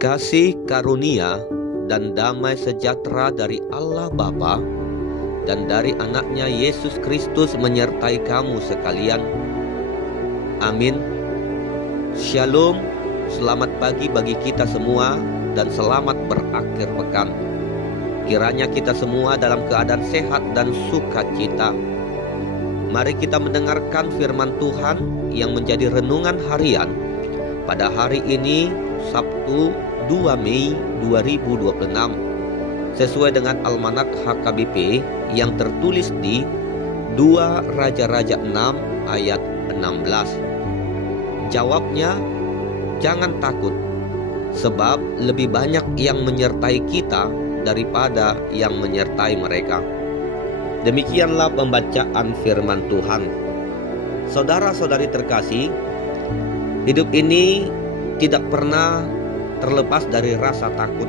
Kasih karunia dan damai sejahtera dari Allah Bapa dan dari anaknya Yesus Kristus menyertai kamu sekalian. Amin. Shalom, selamat pagi bagi kita semua dan selamat berakhir pekan. Kiranya kita semua dalam keadaan sehat dan sukacita. Mari kita mendengarkan firman Tuhan yang menjadi renungan harian pada hari ini, Sabtu 2 Mei 2026, sesuai dengan Almanak HKBP yang tertulis di 2 Raja-Raja 6 ayat 16. Jawabnya, jangan takut, sebab lebih banyak yang menyertai kita daripada yang menyertai mereka. Demikianlah pembacaan firman Tuhan. Saudara-saudari terkasih, hidup ini tidak pernah terlepas dari rasa takut.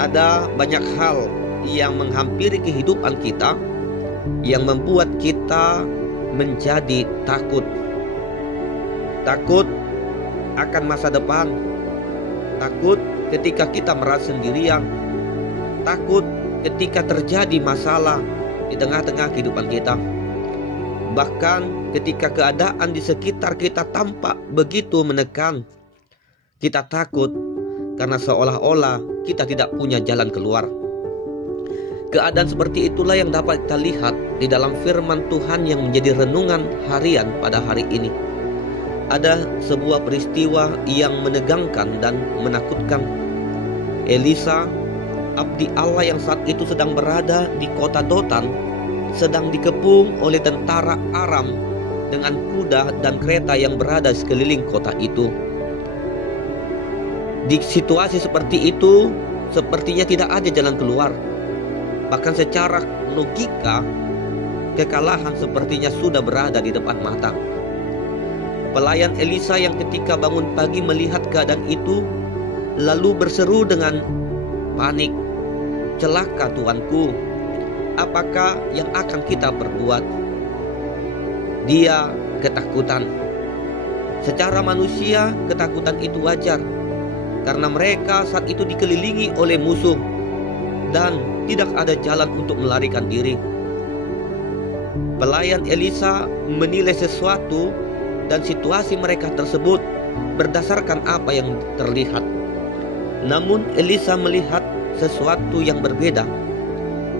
Ada banyak hal yang menghampiri kehidupan kita yang membuat kita menjadi takut. Takut akan masa depan. Takut ketika kita merasa sendirian. Takut ketika terjadi masalah di tengah-tengah kehidupan kita. Bahkan ketika keadaan di sekitar kita tampak begitu menekan, kita takut karena seolah-olah kita tidak punya jalan keluar. Keadaan seperti itulah yang dapat kita lihat di dalam firman Tuhan yang menjadi renungan harian pada hari ini. Ada sebuah peristiwa yang menegangkan dan menakutkan. Elisa, abdi Allah yang saat itu sedang berada di kota Dotan, sedang dikepung oleh tentara Aram dengan kuda dan kereta yang berada sekeliling kota itu. Di situasi seperti itu, sepertinya tidak ada jalan keluar. Bahkan secara logika, kekalahan sepertinya sudah berada di depan mata. Pelayan Elisa yang ketika bangun pagi melihat keadaan itu, lalu berseru dengan panik, "Celaka tuanku, apakah yang akan kita perbuat?" Dia ketakutan. Secara manusia, ketakutan itu wajar, karena mereka saat itu dikelilingi oleh musuh dan tidak ada jalan untuk melarikan diri. Pelayan Elisa menilai sesuatu dan situasi mereka tersebut berdasarkan apa yang terlihat. Namun Elisa melihat sesuatu yang berbeda.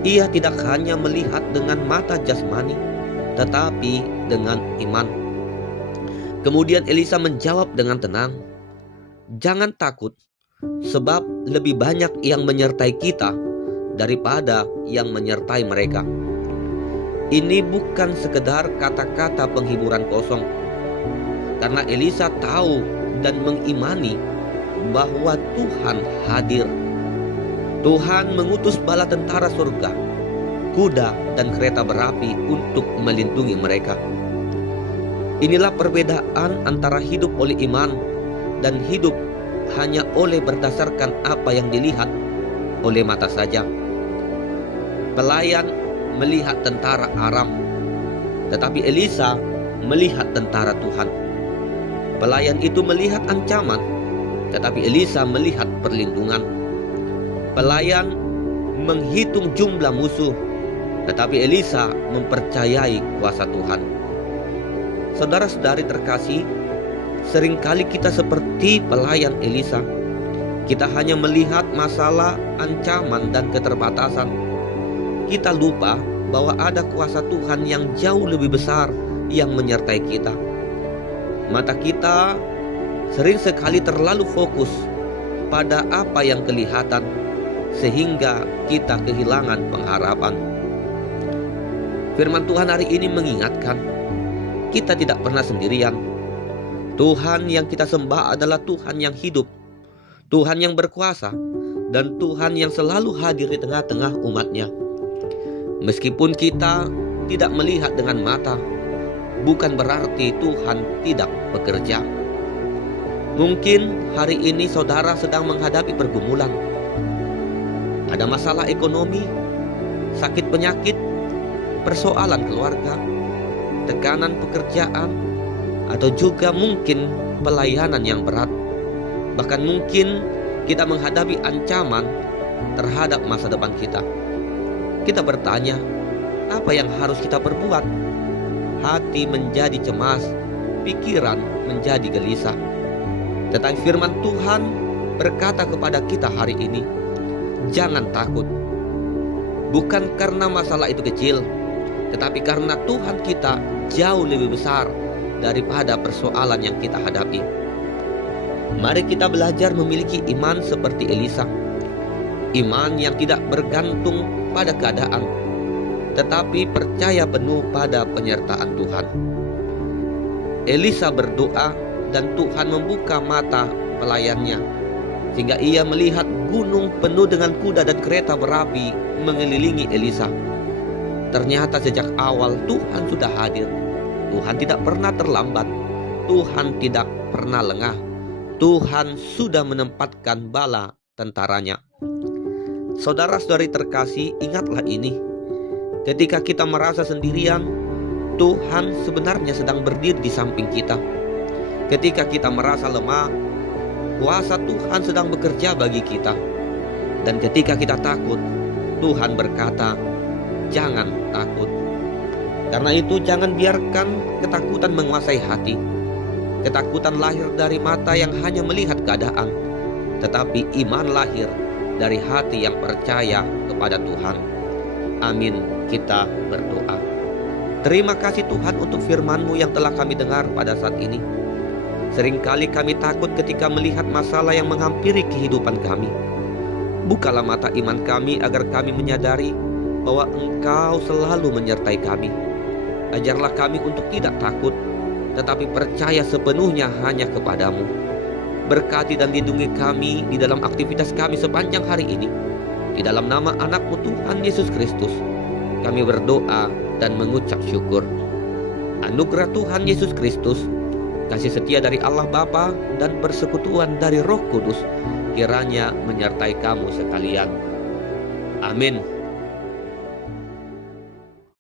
Ia tidak hanya melihat dengan mata jasmani, tetapi dengan iman. Kemudian Elisa menjawab dengan tenang, "Jangan takut, sebab lebih banyak yang menyertai kita daripada yang menyertai mereka." Ini bukan sekedar kata-kata penghiburan kosong, karena Elisa tahu dan mengimani bahwa Tuhan hadir. Tuhan mengutus bala tentara surga, kuda dan kereta berapi untuk melindungi mereka. Inilah perbedaan antara hidup oleh iman dan hidup hanya oleh berdasarkan apa yang dilihat oleh mata saja. Pelayan melihat tentara Aram, tetapi Elisa melihat tentara Tuhan. Pelayan itu melihat ancaman, tetapi Elisa melihat perlindungan. Pelayan menghitung jumlah musuh, tetapi Elisa mempercayai kuasa Tuhan. Saudara-saudari terkasih, seringkali kita seperti pelayan Elisa. Kita hanya melihat masalah, ancaman, dan keterbatasan. Kita lupa bahwa ada kuasa Tuhan yang jauh lebih besar yang menyertai kita. Mata kita sering sekali terlalu fokus pada apa yang kelihatan, sehingga kita kehilangan pengharapan. Firman Tuhan hari ini mengingatkan, kita tidak pernah sendirian. Tuhan yang kita sembah adalah Tuhan yang hidup, Tuhan yang berkuasa, dan Tuhan yang selalu hadir di tengah-tengah umatnya. Meskipun kita tidak melihat dengan mata, bukan berarti Tuhan tidak bekerja. Mungkin hari ini saudara sedang menghadapi pergumulan. Ada masalah ekonomi, sakit penyakit, persoalan keluarga, tekanan pekerjaan, atau juga mungkin pelayanan yang berat. Bahkan mungkin kita menghadapi ancaman terhadap masa depan kita. Kita bertanya, apa yang harus kita perbuat? Hati menjadi cemas, pikiran menjadi gelisah. Tetapi firman Tuhan berkata kepada kita hari ini, jangan takut. Bukan karena masalah itu kecil, tetapi karena Tuhan kita jauh lebih besar daripada persoalan yang kita hadapi. Mari kita belajar memiliki iman seperti Elisa. Iman yang tidak bergantung pada keadaan, tetapi percaya penuh pada penyertaan Tuhan. Elisa berdoa dan Tuhan membuka mata pelayannya, sehingga ia melihat gunung penuh dengan kuda dan kereta berapi mengelilingi Elisa. Ternyata sejak awal Tuhan sudah hadir. Tuhan tidak pernah terlambat. Tuhan tidak pernah lengah. Tuhan sudah menempatkan bala tentaranya. Saudara-saudari terkasih, ingatlah ini. Ketika kita merasa sendirian, Tuhan sebenarnya sedang berdiri di samping kita. Ketika kita merasa lemah, kuasa Tuhan sedang bekerja bagi kita. Dan ketika kita takut, Tuhan berkata, jangan takut. Karena itu jangan biarkan ketakutan menguasai hati. Ketakutan lahir dari mata yang hanya melihat keadaan, tetapi iman lahir dari hati yang percaya kepada Tuhan. Amin. Kita berdoa. Terima kasih Tuhan untuk firman-Mu yang telah kami dengar pada saat ini. Seringkali kami takut ketika melihat masalah yang menghampiri kehidupan kami. Bukalah mata iman kami agar kami menyadari bahwa Engkau selalu menyertai kami. Ajarlah kami untuk tidak takut, tetapi percaya sepenuhnya hanya kepadamu. Berkati dan lindungi kami di dalam aktivitas kami sepanjang hari ini. Di dalam nama anak-Mu Tuhan Yesus Kristus, kami berdoa dan mengucap syukur. Anugerah Tuhan Yesus Kristus, kasih setia dari Allah Bapa, dan persekutuan dari Roh Kudus kiranya menyertai kamu sekalian. Amin.